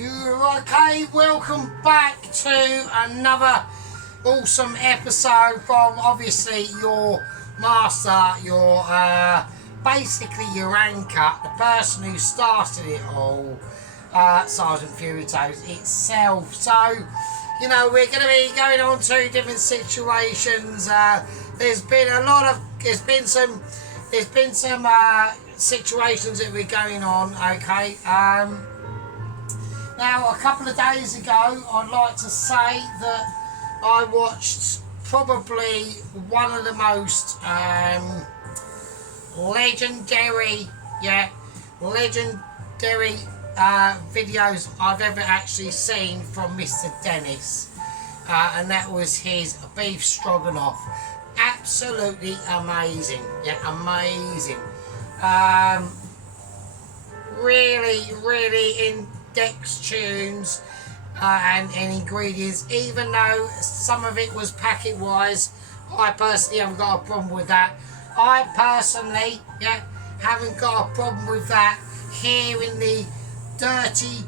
Okay, welcome back to another awesome episode from obviously your master, your basically your anchor, the person who started it all, Sergeant Furitoes itself. So, you know, we're going to be going on to different situations. There's been some situations that we're going on. Okay. Now, a couple of days ago, I'd like to say that I watched probably one of the most legendary videos I've ever actually seen from Mr. Dennis, and that was his beef stroganoff. Absolutely amazing, amazing. Really in-depth tunes and ingredients, even though some of it was packet wise. I personally haven't got a problem with that. I personally haven't got a problem with that here in the dirty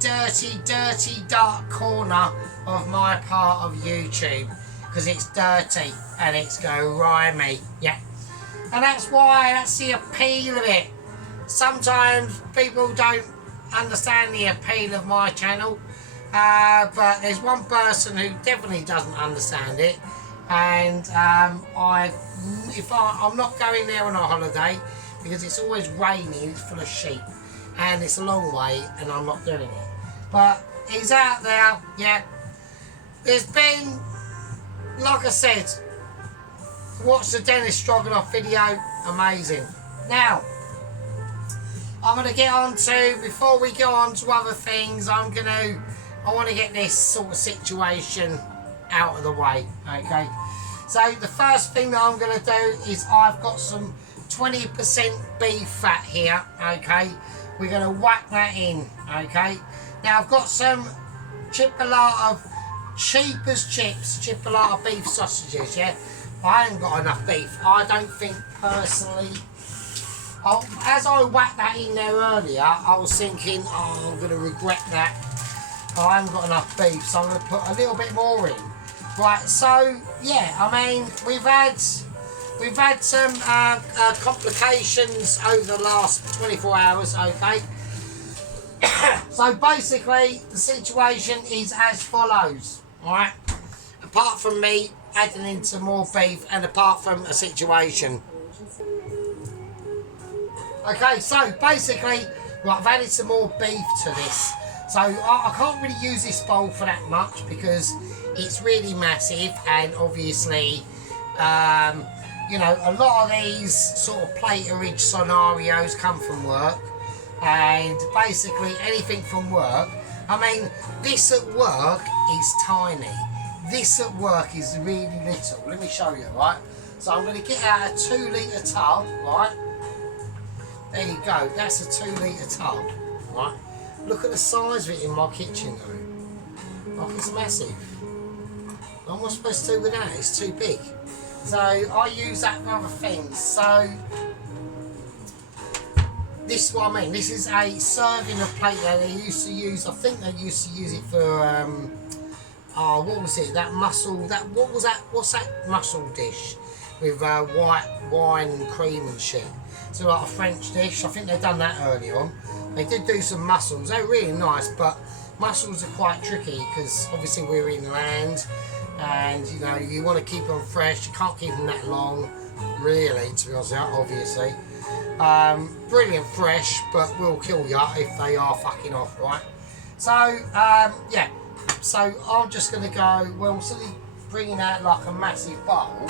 dark corner of my part of YouTube, because it's dirty and it's go rhymy, and that's the appeal of it. Sometimes people don't understand the appeal of my channel, but there's one person who definitely doesn't understand it, and I'm not going there on a holiday because it's always raining, it's full of sheep, and it's a long way, and I'm not doing it. But he's out there, There's been, like I said, watch the Dennis Stroganoff video, amazing. Now, I'm going to get on to, before we go on to other things, I want to get this sort of situation out of the way, okay? So the first thing that I'm going to do is I've got some 20% beef fat here, okay? We're going to whack that in, okay? Now I've got some chipolata, cheap as chips, chipolata beef sausages, I ain't got enough beef, I don't think personally. As I whacked that in there earlier, I was thinking, I'm going to regret that. I haven't got enough beef, so I'm going to put a little bit more in. Right, so, we've had some complications over the last 24 hours, okay? So basically, the situation is as follows, alright? Apart from me adding in some more beef, and apart from a situation. Okay, so basically, I've added some more beef to this. So I can't really use this bowl for that much because it's really massive, and obviously, a lot of these sort of platerage scenarios come from work, and basically anything from work. This at work is tiny. This at work is really little. Let me show you, right? So I'm going to get out a 2 litre tub, right? There you go, that's a 2 litre tub, right? Look at the size of it in my kitchen though. Like, it's massive. What am I supposed to do with that? It's too big. So I use that for other things. So this is what I mean. This is a serving of plate that they used to use. I think they used to use it for what was it? That mussel. What's that mussel dish with white wine and cream and shit? So like a French dish. I think they've done that early on. They did do some mussels. They're really nice, but mussels are quite tricky because obviously we're inland, and you want to keep them fresh. You can't keep them that long, really, to be honest, obviously. Brilliant fresh, but will kill you if they are fucking off, right? So so I'm just going to go, instead of bringing out like a massive bowl,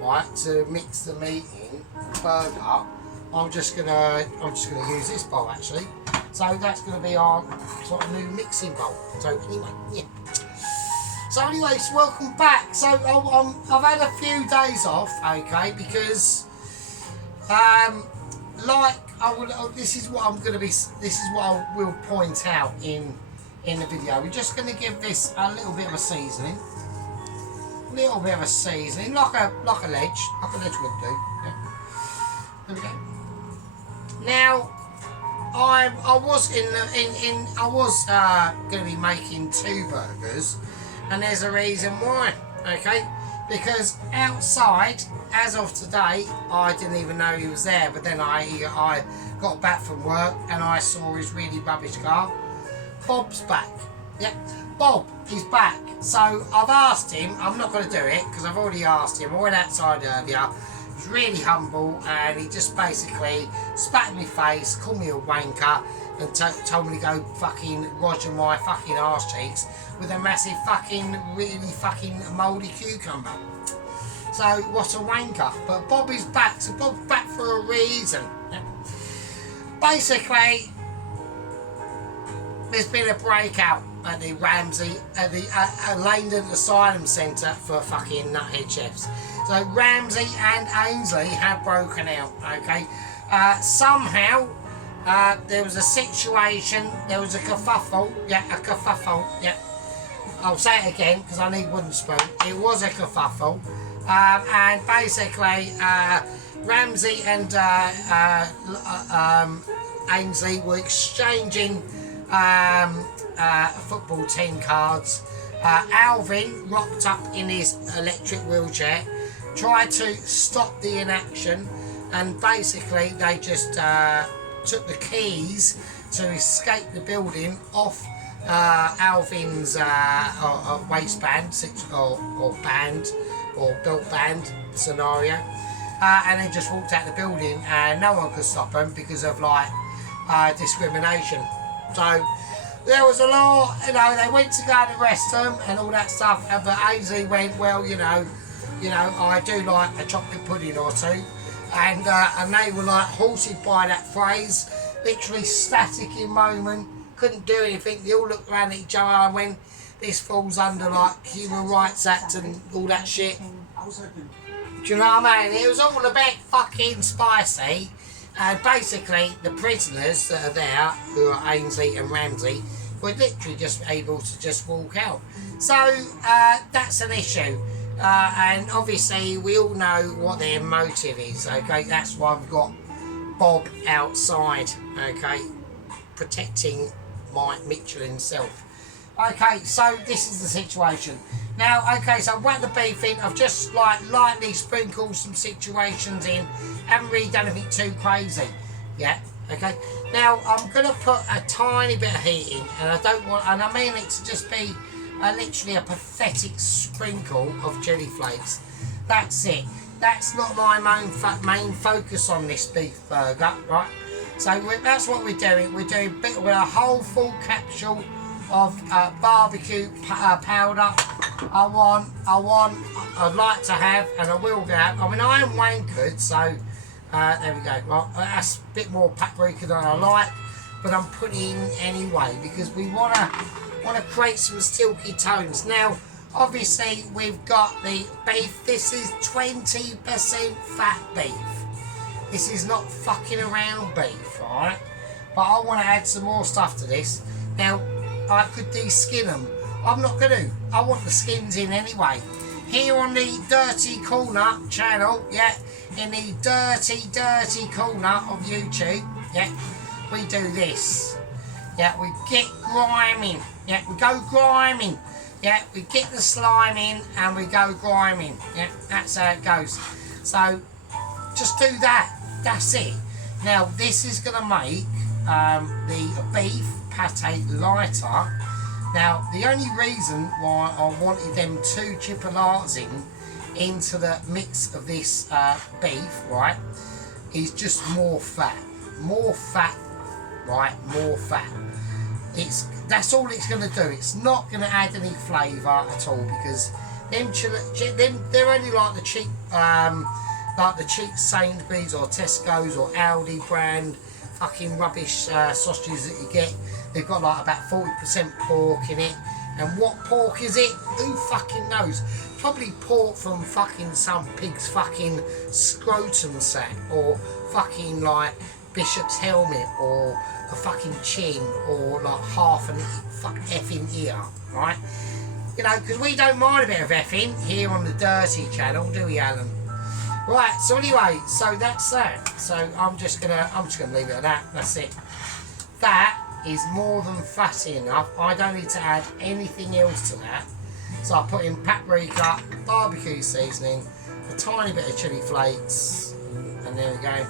right, to mix the meat in, burger, I'm just gonna use this bowl actually. So that's gonna be our sort of new mixing bowl. So anyways, welcome back. So I've had a few days off, okay, because this is what I will point out in the video. We're just gonna give this a little bit of a seasoning. Like a ledge would do. There we go. Now, I was I was going to be making 2 burgers, and there's a reason why. Okay, because outside, as of today, I didn't even know he was there. But then I got back from work and I saw his really rubbish car. Bob's back. Yep, Bob, he's back. So I've asked him. I'm not going to do it because I've already asked him. I went outside earlier. He was really humble, and he just basically spat in my face, called me a wanker, and told me to go fucking Roger my fucking arse cheeks with a massive fucking, really fucking mouldy cucumber. So what a wanker. But Bob is back. So Bob's back for a reason. Basically, there's been a breakout at the Ramsey, at the Langdon Asylum Centre for fucking nuthead chefs. So Ramsey and Ainsley have broken out, okay? Somehow, there was a situation, there was a kerfuffle, I'll say it again because I need wooden spoon. It was a kerfuffle, and basically, Ramsey and Ainsley were exchanging football team cards. Alvin rocked up in his electric wheelchair, tried to stop the inaction, and basically they just took the keys to escape the building off Alvin's waistband or band or belt band scenario, and they just walked out the building, and no one could stop them because of like discrimination. So there was a lot, they went to go and arrest them and all that stuff, but Ainsley went, well, I do like a chocolate pudding or two, and they were like halted by that phrase, literally static in moment, couldn't do anything. They all looked around at each other and went, this falls under like Human Rights Act and all that shit. Do you know what I mean? It was all a bit fucking spicy. And basically, the prisoners that are there, who are Ainsley and Ramsey, were literally just able to just walk out. So that's an issue. And obviously, we all know what their motive is, okay? That's why we've got Bob outside, okay? Protecting Mike Mitchell himself. Okay, so this is the situation. Now, okay, so what the beef in, I've just like lightly sprinkled some situations in, haven't really done anything too crazy yet, okay? Now, I'm going to put a tiny bit of heat in, and I mean it to just be literally a pathetic sprinkle of chili flakes. That's it. That's not my main focus on this beef burger, right? So that's what we're doing. We're doing with a whole full capsule of barbecue powder. I'd like to have, and I will have. I mean, I am wankered, so there we go. Well, that's a bit more paprika than I like, but I'm putting in anyway because we wanna create some silky tones. Now, obviously, we've got the beef. This is 20% fat beef. This is not fucking around beef, alright? But I want to add some more stuff to this. Now, I could de-skin them. I'm not going to. I want the skins in anyway. Here on the Dirty Corner channel, in the dirty corner of YouTube, we do this. We get griming. We go griming. We get the slime in and we go griming. That's how it goes. So, just do that. That's it. Now, this is going to make the beef pate lighter. Now, the only reason why I wanted them 2 chipolatas into the mix of this beef, right, is just more fat. More fat, right, more fat. That's all it's going to do. It's not going to add any flavour at all because they're only like the cheap Sainsbury's or Tesco's or Aldi brand fucking rubbish sausages that you get. They've got like about 40% pork in it. And what pork is it? Who fucking knows? Probably pork from fucking some pig's fucking scrotum sack, or fucking like bishop's helmet, or a fucking chin, or like half an effing ear, right? Because we don't mind a bit of effing here on the Dirty channel, do we, Alan? Right, so anyway, so that's that. So I'm just gonna leave it at that. That's it. That is more than fatty enough. I don't need to add anything else to that. So I put in paprika, barbecue seasoning, a tiny bit of chili flakes, and there we go.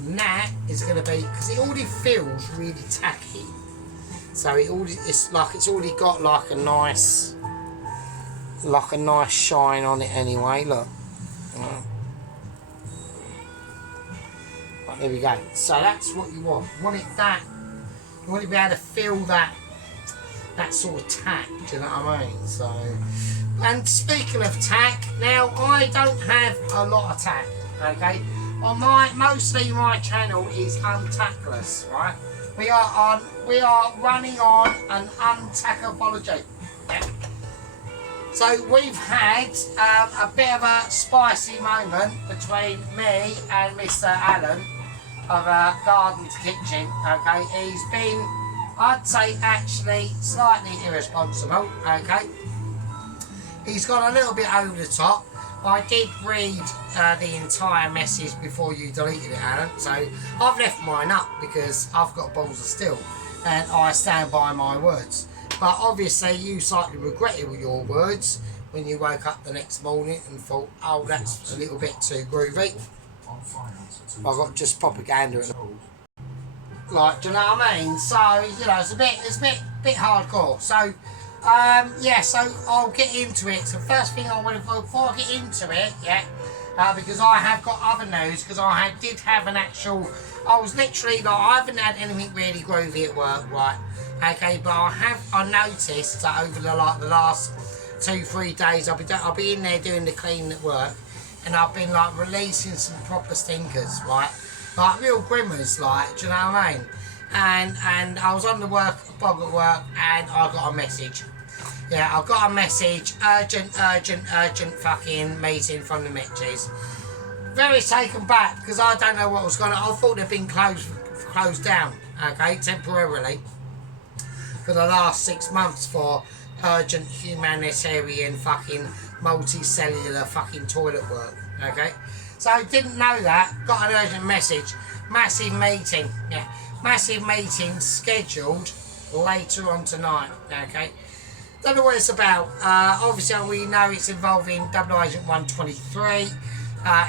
And that is going to be, because it already feels really tacky. So it's already got like a nice shine on it anyway. Look. Right, there we go. So that's what you want. You want to be able to feel that sort of tack. Do you know what I mean? So, and speaking of tack, now I don't have a lot of tack. Okay, mostly my channel is untackless, right? We are running on an untackapology. Yeah. So we've had a bit of a spicy moment between me and Mr. Allen of Garden to Kitchen. Okay, he's been, I'd say, actually slightly irresponsible. Okay, he's gone a little bit over the top. I did read the entire message before you deleted it, Alan, so I've left mine up because I've got balls of steel and I stand by my words. But obviously you slightly regretted your words when you woke up the next morning and thought, oh, that's a little bit too groovy. I've got just propaganda at the like, do you know what I mean? So, you know, it's a bit hardcore. So yeah, so I'll get into it. So first thing I want to, before I get into it, yeah, because I have got other news, because I did have an actual, I was literally like, I haven't had anything really groovy at work, right? Okay, but I noticed that over the last 2-3 days, I'll be in there doing the cleaning at work, and I've been like releasing some proper stinkers, right? Like real grimmers, like, do you know what I mean? And I was on the bog at work, and I got a message. Yeah, I got a message, urgent fucking meeting from the Mitchies. Very taken back, because I don't know what was going on. I thought they'd been closed down, okay, temporarily, for the last 6 months for urgent humanitarian fucking multi-cellular fucking toilet work, okay? So I didn't know that, got an urgent message, massive meeting, yeah, massive meeting scheduled later on tonight, okay? Don't know what it's about. Obviously we know it's involving Double Agent 123,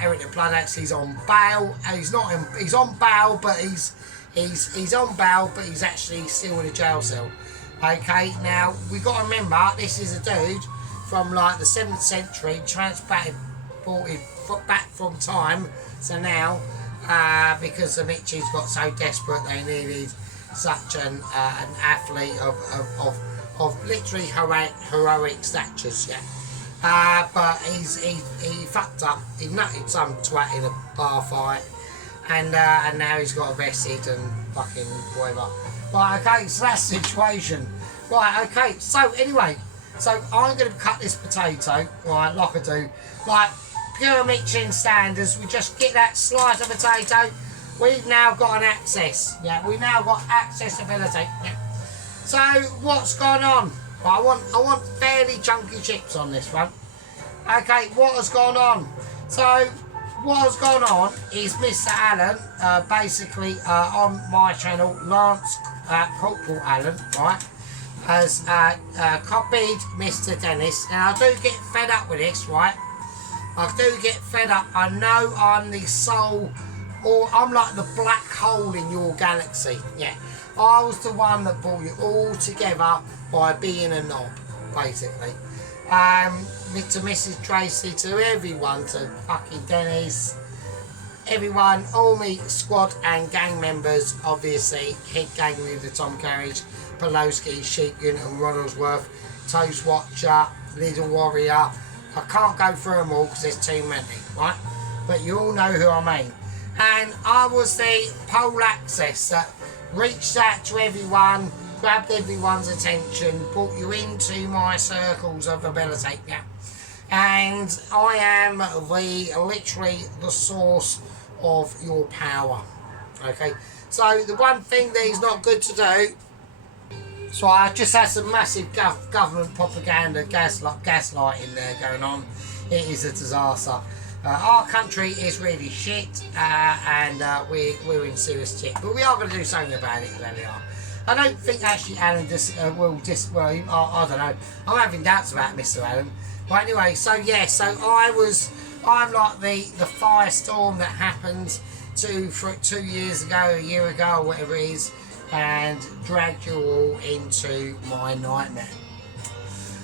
Eric the Blood Axe. He's on bail, he's on bail, but he's on bail, but he's actually still in a jail cell. Okay, now we got to remember this is a dude from like the 7th century, transported back from time to now, because the Mitchies got so desperate they needed such an athlete of literally heroic statures, yeah. But he fucked up. He nutted some twat in a bar fight, and now he's got arrested and fucking whatever. Right, okay, so that's the situation. Right, okay, so anyway, so I'm going to cut this potato, right, like I do, like pure Michelin standards. We just get that slice of potato. We've now got an access, yeah, we've now got accessibility, yeah. So what's gone on? Well, I want fairly chunky chips on this one. Okay, what has gone on? So what has gone on is Mr. Allen, basically on my channel, Lance Corporal Allen, right, has copied Mr. Dennis. Now I do get fed up with this, right? I do get fed up. I know I'm the sole, or I'm like the black hole in your galaxy, yeah. I was the one that brought you all together by being a knob, basically. To Mrs. Tracy, to everyone, to fucking Dennis, everyone, all me squad and gang members, obviously, head gang leader Tom Carriage, Pulowski, Sheepkin and Ronaldsworth, Toast Watcher, Little Warrior. I can't go through them all because there's too many, right? But you all know who I mean. And I was the pole access that reached out to everyone, grabbed everyone's attention, brought you into my circles of ability, yeah. And I am literally the source of your power, okay. So the one thing that is not good to do, so I just had some massive government propaganda gaslighting there going on. It is a disaster. Our country is really shit, and we're in serious shit. But we are going to do something about it. There we are. I don't think actually Alan will well, I don't know. I'm having doubts about Mr. Alan. But anyway, so yeah, so I'm like the firestorm that happened 2 years ago, a year ago, or whatever it is, and dragged you all into my nightmare.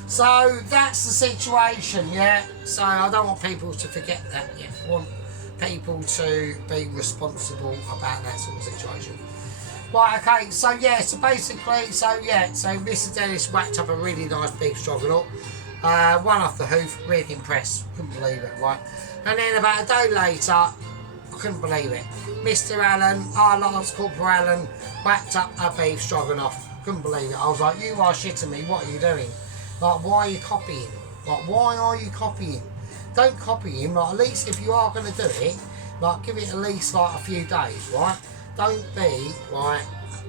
So that's the situation, yeah. So I don't want people to forget that. Yeah, I want people to be responsible about that sort of situation. Right, okay, so yeah, so basically, so Mr. Dennis whacked up a really nice beef stroganoff, one off the hoof, really impressed, couldn't believe it, right? And then about a day later, I couldn't believe it, Mr. Allen, our Lance Corporal Allen, whacked up a beef stroganoff, couldn't believe it. I was like, you are shitting me, what are you doing? Like, why are you copying? Like, why are you copying? Don't copy him, like, at least if you are going to do it, like, give it at least, like, a few days, right? Don't be like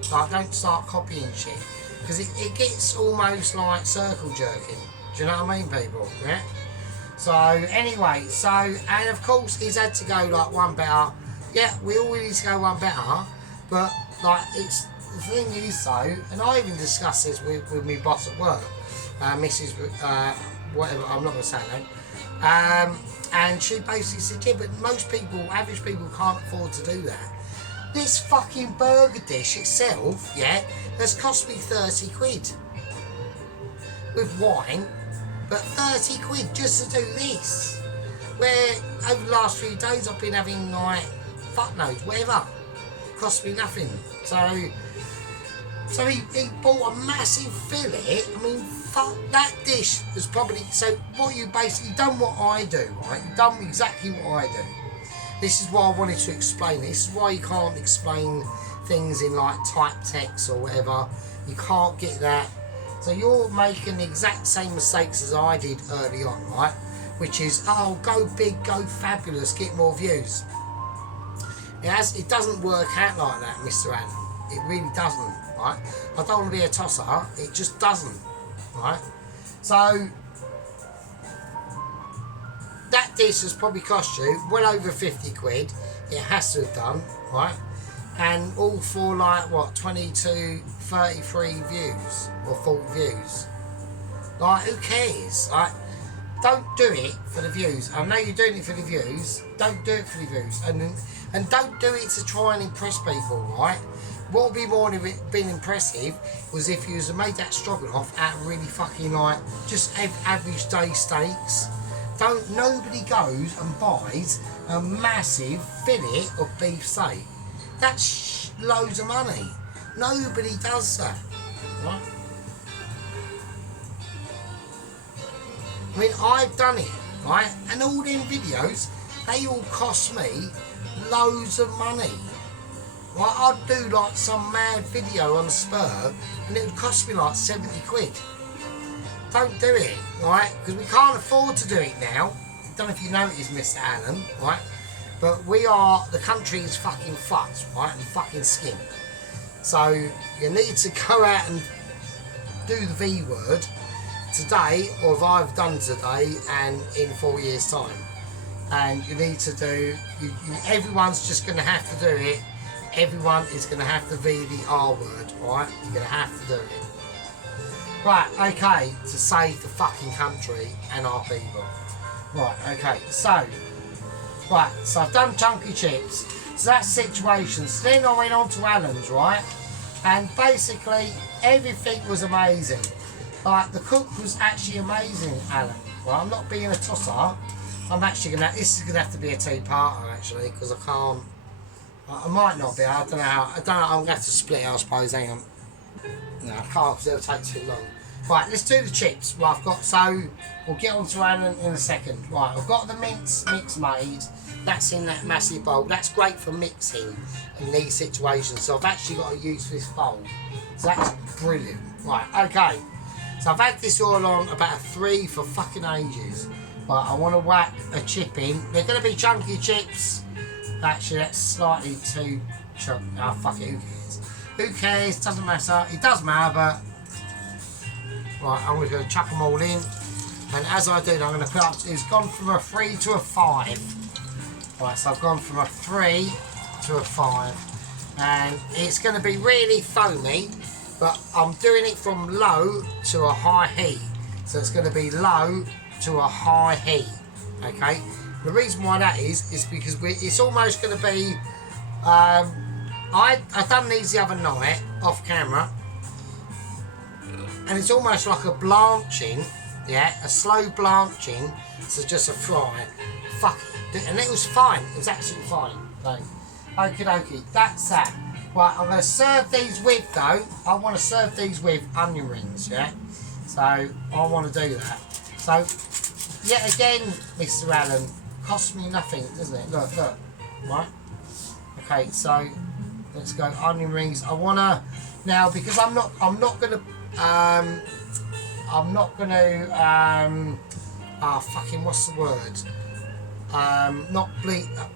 don't start copying shit, because it gets almost like circle jerking. Do you know what I mean, people? Yeah. So anyway, so and of course he's had to go like one better. Yeah, we all need to go one better, but like it's the thing is though, and I even discussed this with my boss at work, Mrs. Whatever, I'm not going to say that. And she basically said, yeah, but most people, average people, can't afford to do that. This fucking burger dish itself, yeah, has cost me 30 quid with wine, but 30 quid just to do this. Where over the last few days I've been having like fuck knows, whatever. Cost me nothing. So he bought a massive fillet. I mean, fuck, that dish was probably, so what you basically done what I do, right? You've done exactly what I do. This is why I wanted to explain it. This is why you can't explain things in like type text or whatever. You can't get that. So you're making the exact same mistakes as I did early on, right? Which is, oh, go big, go fabulous, get more views. It doesn't work out like that, Mr. Allen. It really doesn't, right? I don't want to be a tosser. It just doesn't, right? So that dish has probably cost you well over 50 quid. It has to have done, right? And all for like, what, 22, 33 views or 40 views. Like, who cares? Like, don't do it for the views. I know you're doing it for the views. Don't do it for the views. And don't do it to try and impress people, right? What would be more been impressive was if you made that stroganoff out of really fucking like, just average day steaks. Nobody goes and buys a massive fillet of beef steak. That's loads of money. Nobody does that, right? I mean, I've done it, right? And all them videos, they all cost me loads of money. Right? I'd do like some mad video on the spur and it would cost me like 70 quid. Don't do it, right? Because we can't afford to do it now. I don't know if you noticed, Mr. Allen, right? But the country is fucking fucked, right? And fucking skin. So you need to go out and do the V word today, or if I've done today and in 4 years' time. And you need to do, everyone's just going to have to do it. Everyone is going to have to V the R word, right? You're going to have to do it. Right, okay, to save the fucking country and our people. Right, okay, so I've done chunky chips. So that's situations. So then I went on to Alan's, right? And basically, everything was amazing. Like, the cook was actually amazing, Alan. Well, I'm not being a tosser. I'm actually this is gonna have to be a two-parter, actually, because I can't, I might not be, I don't know, I'm gonna have to split it, I suppose, hang on. No, I can't, because it'll take too long. Right, let's do the chips. Right, we'll get on to Alan in a second. Right, I've got the mix made. That's in that massive bowl. That's great for mixing in these situations. So I've actually got to use this bowl. So that's brilliant. Right, okay. So I've had this all on about 3 for fucking ages. Right, I want to whack a chip in. They're going to be chunky chips. Actually, that's slightly too chunky. Oh, fuck it, who cares? Who cares? Doesn't matter. It does matter, but... Right, I'm going to chuck them all in. And as I do, I'm going to put up... It's gone from a 3 to a 5. Right, so I've gone from a 3 to a 5. And it's going to be really foamy, but I'm doing it from low to a high heat. So it's going to be low to a high heat. Okay? The reason why that is because it's almost going to be... I done these the other night, off camera. And it's almost like a blanching, yeah? A slow blanching to just a fry. Fuck it. And it was fine. It was absolutely fine. So, okie dokie. That's that. Right, I'm going to serve these with, though. I want to serve these with onion rings, yeah? So, I want to do that. So, yet again, Mr. Allen, costs me nothing, doesn't it? Look, look. Right? Okay, so, let's go onion rings. I want to... Now, because I'm not going to... fucking, what's the word? Not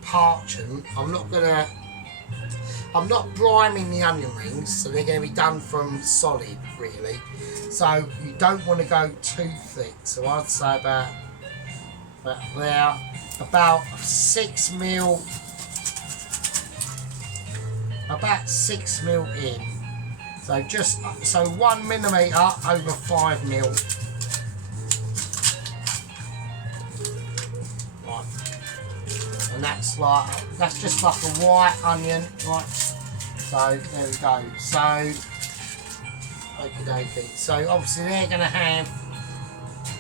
parch them. I'm not briming the onion rings, so they're going to be done from solid, really. So you don't want to go too thick. So I'd say about 6 mil, about 6 mil in. So 1 millimetre over 5 mil. And that's just like a white onion, right? So there we go. So okie dokie. So obviously they're gonna have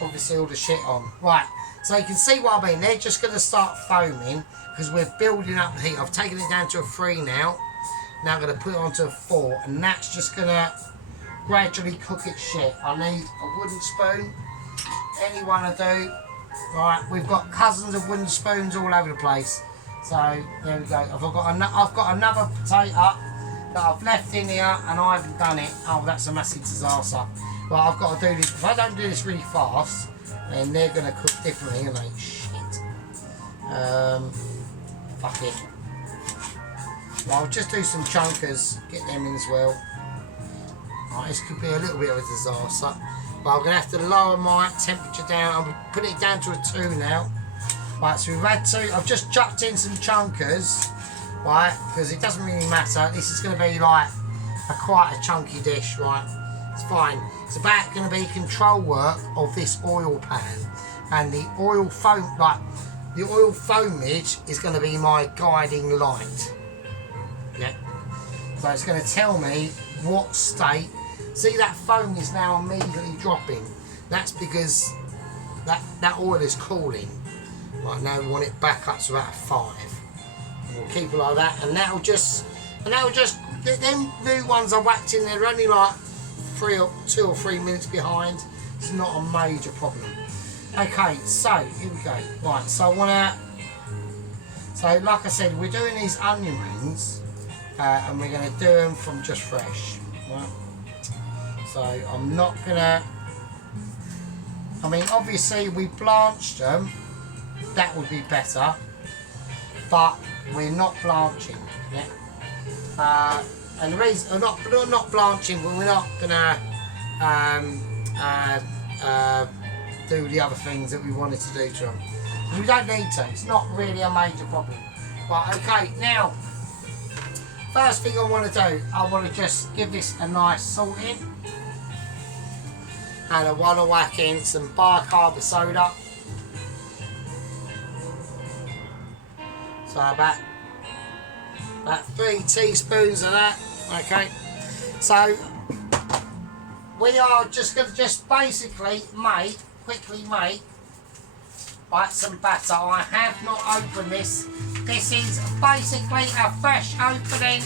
obviously all the shit on. Right. So you can see what I mean. They're just gonna start foaming because we're building up the heat. I've taken it down to a 3 now. Now I'm gonna put it onto a 4, and that's just gonna gradually cook its shit. I need a wooden spoon. Anyone will do. Right, we've got cousins of wooden spoons all over the place. So there we go. I've got another potato that I've left in here, and I haven't done it. Oh, that's a massive disaster. Well, I've got to do this. If I don't do this really fast, then they're going to cook differently, aren't they? Shit. Fuck it. Well, I'll just do some chunkers. Get them in as well. Right, this could be a little bit of a disaster. But I'm going to have to lower my temperature down. I'm putting it down to a 2 now. Right, so we've had 2. I've just chucked in some chunkers. Right, because it doesn't really matter. This is going to be like quite a chunky dish, right? It's fine. It's about going to be control work of this oil pan. And the oil foam, like, the oil foamage is going to be my guiding light. Yeah. So it's going to tell me what state. See, that foam is now immediately dropping. That's because that oil is cooling. Right, now we want it back up to about 5. And we'll keep it like that, and that'll just them new ones I whacked in, they're only like 2 or 3 minutes behind. It's not a major problem. Okay, so here we go. Right, so like I said, we're doing these onion rings, and we're going to do them from just fresh. Right. So I'm not gonna. I mean, obviously we blanched them. That would be better, but we're not blanching. Yeah. And the reason we're not blanching, but we're not gonna do the other things that we wanted to do to them. We don't need to. It's not really a major problem. Right. Okay. Now, first thing I want to do, I want to just give this a nice salt in. And I want to whack in some bicarb soda. So about 3 teaspoons of that. Okay. So we are just going to basically quickly make right, some batter. I have not opened this. This is basically a fresh opening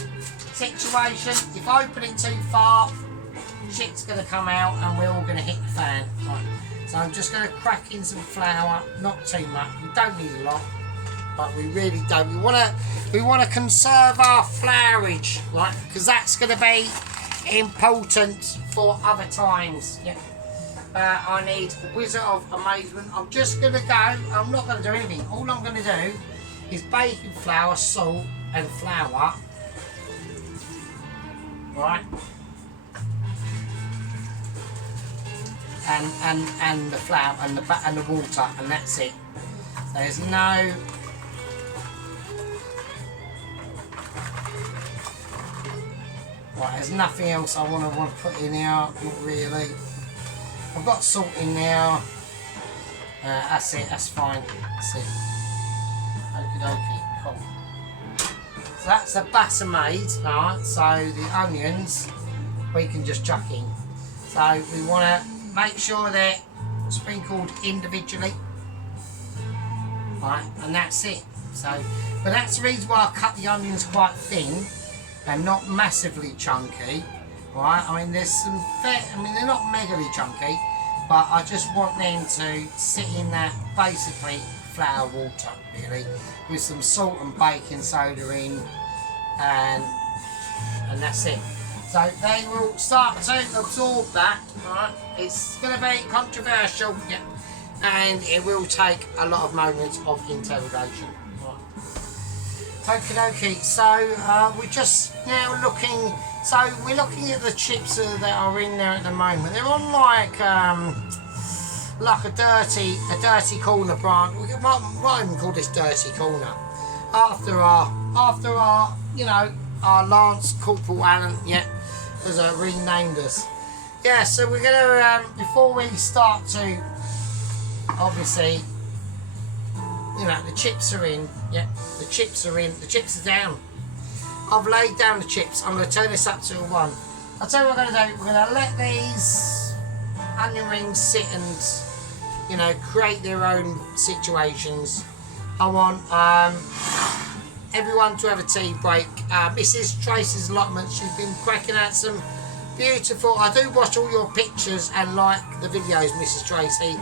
situation. If I open it too far, shit's going to come out and we're all going to hit the fan. Right. So I'm just going to crack in some flour, not too much. We don't need a lot, but we really don't. We want to conserve our flourage, right? Because that's going to be important for other times. Yeah. I need Wizard of Amazement. I'm just going to go. I'm not going to do anything. All I'm going to do is baking flour, salt, and flour. Right. And the flour and the water, and that's it. There's no Right, there's nothing else I want to put in here, not really. I've got salt in there. That's it, that's fine. That's it. Okie dokie, cool. So that's the batter made, right? So the onions we can just chuck in. So we want to make sure they're sprinkled individually. Right, and that's it. So, but that's the reason why I cut the onions quite thin and not massively chunky. Right, I mean there's some they're not megally chunky, but I just want them to sit in that basically flour water really, with some salt and baking soda in, and that's it. So they will start to absorb that. Right, it's going to be controversial, yeah, and it will take a lot of moments of interrogation. Right. Okie dokie. So we're just now looking. So we're looking at the chips that are in there at the moment. They're on like a dirty corner branch. We might even call this dirty corner after our you know, our Lance Corporal Allen, yeah, has renamed us. Yeah, so we're gonna before we start to, obviously, you know, the chips are in. Yeah, the chips are in. The chips are down. I've laid down the chips. I'm going to turn this up to a 1. I'll tell you what we're going to do. We're going to let these onion rings sit and, you know, create their own situations. I want everyone to have a tea break. Mrs. Tracy's allotment, she's been cracking out some beautiful... I do watch all your pictures and like the videos, Mrs. Tracy,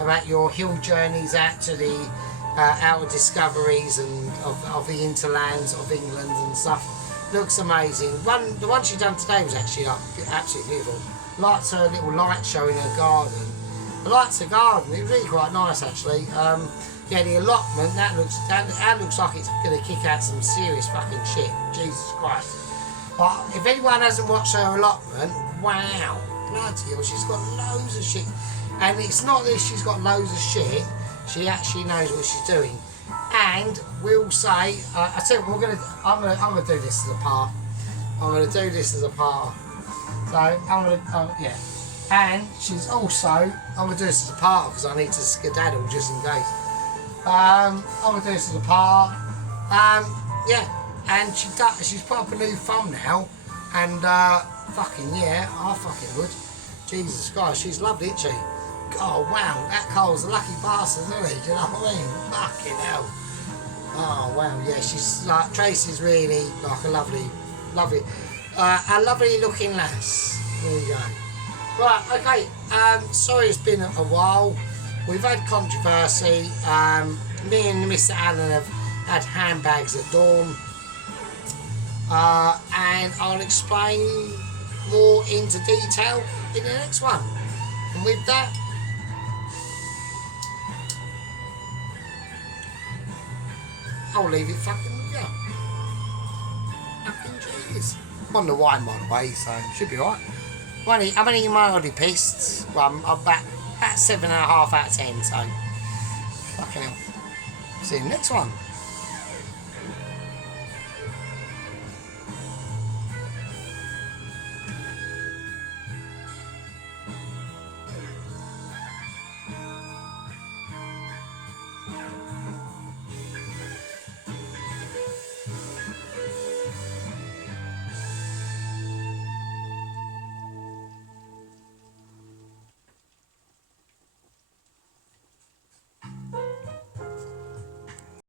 about your hill journeys out to the outer discoveries and of the hinterlands of England and stuff. Looks amazing. The one she done today was actually like absolutely beautiful. Liked her little light show in her garden. I liked her garden. It was really quite nice actually. Yeah, the allotment that looks like it's going to kick out some serious fucking shit. Jesus Christ. But if anyone hasn't watched her allotment, wow, bloody hell, she's got loads of shit. And it's not that she's got loads of shit. She actually knows what she's doing, and we'll say, I tell you, I'm gonna do this as a part. I'm gonna do this as a part. So I'm gonna, yeah. And she's also, I'm gonna do this as a part because I need to skedaddle just in case. I'm gonna do this as a part. Yeah. And she's put up a new thumbnail, and fucking yeah, I fucking would. Jesus Christ, she's lovely, isn't she? Oh wow, that Cole's a lucky bastard, isn't he? Do you know what I mean? Fucking hell. Oh wow, yeah, she's like, Tracy's really like a lovely looking lass. There you go. Right, okay, sorry it's been a while. We've had controversy. Me and Mr. Allen have had handbags at dawn. And I'll explain more into detail in the next one. And with that, I'll leave it fucking with you. Fucking jeez. I'm on the wine by the way, so should be alright. I'm only mildly pissed. Well, I'm about 7.5 out of 10, so fucking hell. See you next one.